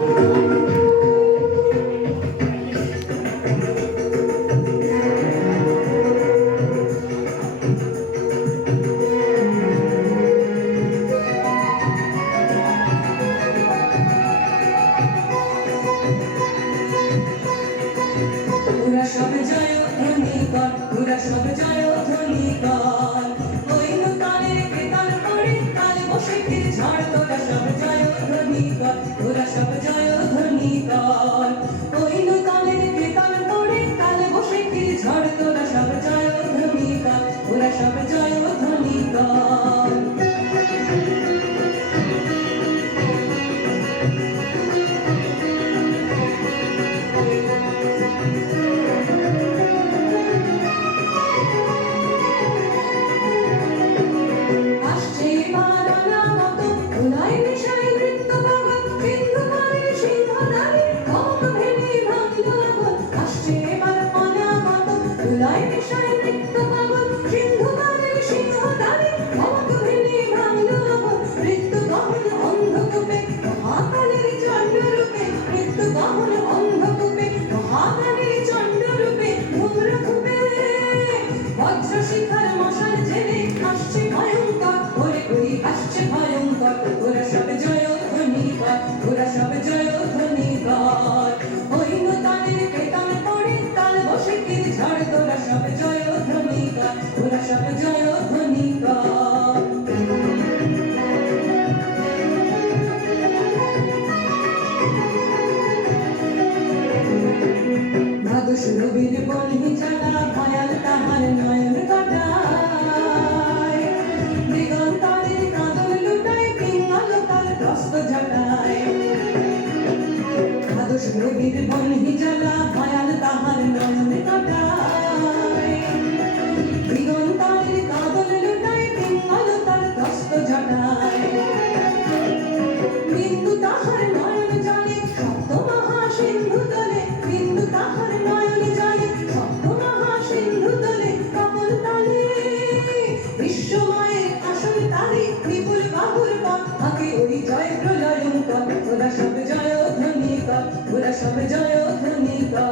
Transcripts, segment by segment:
ওরা সব জয় ধ্বনি কর, ওরা সব জয় ধ্বনি কর, ওই নূতনের বেতার পড়ে কালে বসে ফির ঝড়। তোরা সব জয় ধ্বনি কর, ওরা সব জয় ধ্বনি কর, ওই নূতনের বেতার পড়ে কালে বসে ফির ঝড়। তোরা সব জয় ধ্বনি কর, ওরা সব জয় ধ্বনি কর। শিখার মশাল জেলে আসছে ভয়ঙ্কর, ওরে ওই আসছে ভয়ঙ্কর। ওরা সব জয় ধ্বনি কর, ওরা সব জয় ধ্বনি কর, ওই নূতনের বেতার পড়ে কাল বসে ফির ঝড়। তোরা সব জয় ধ্বনি কর, ওরা সব জয় ধ্বনি কর। ভাদুষ রবির বনি ছাড়া ভয়াল তাহার নয়ন কাটায়, দিগন্তারের কাঁদন লুটায় পিঙ্গল তার ধ্বস্ত ঝাঁটায়। ভাদুষ রবির বনি ছাড়া ভয়াল তাহার নয়ন কাটায়, দিগন্তারের কাঁদন লুটায় পিঙ্গল তার ধ্বস্ত ঝাঁটায়। বিন্দু তাহার নয়ন জলে সপ্ত মহাসিন্ধু তলে, বিন্দু তাহার নয়ন জলে সপ্ত মহাসিন্ধু তলে। কপল তলে বিশ্বময়ের আসল তারে বিপুল বাহুর পথ থাকে ওই জয় প্রলয়ঙ্কর। ওরা সব জয় ধ্বনি কর, ওরা সব জয় ধ্বনি কর।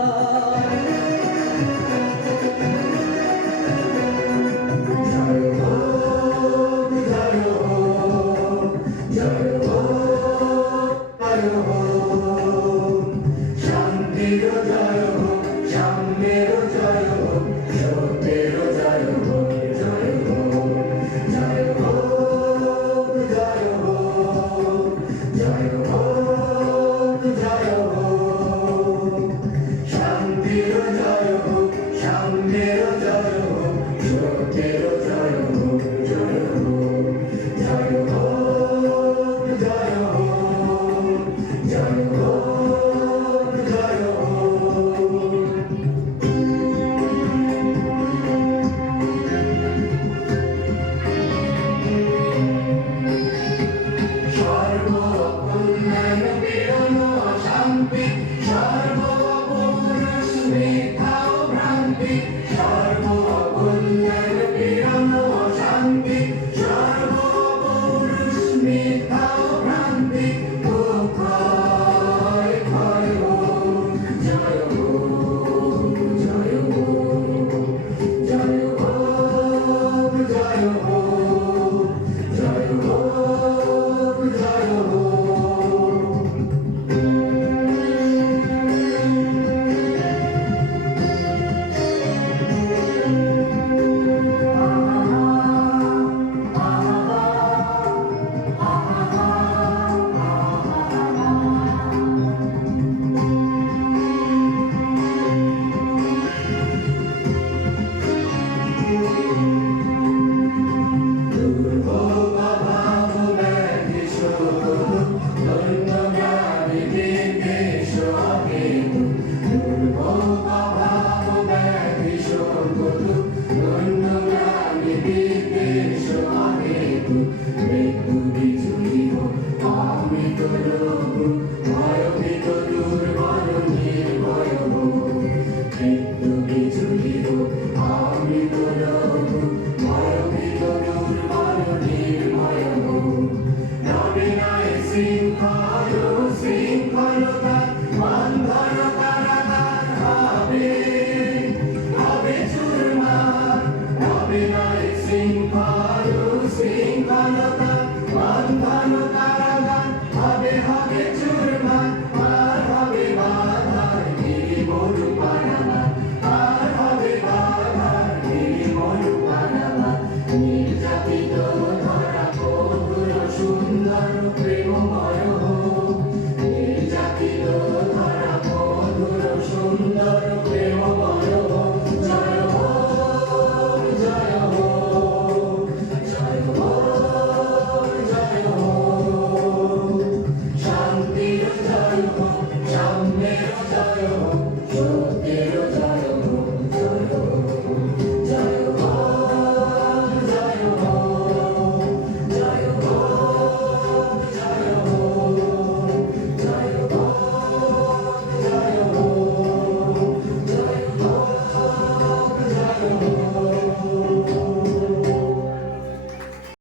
জয়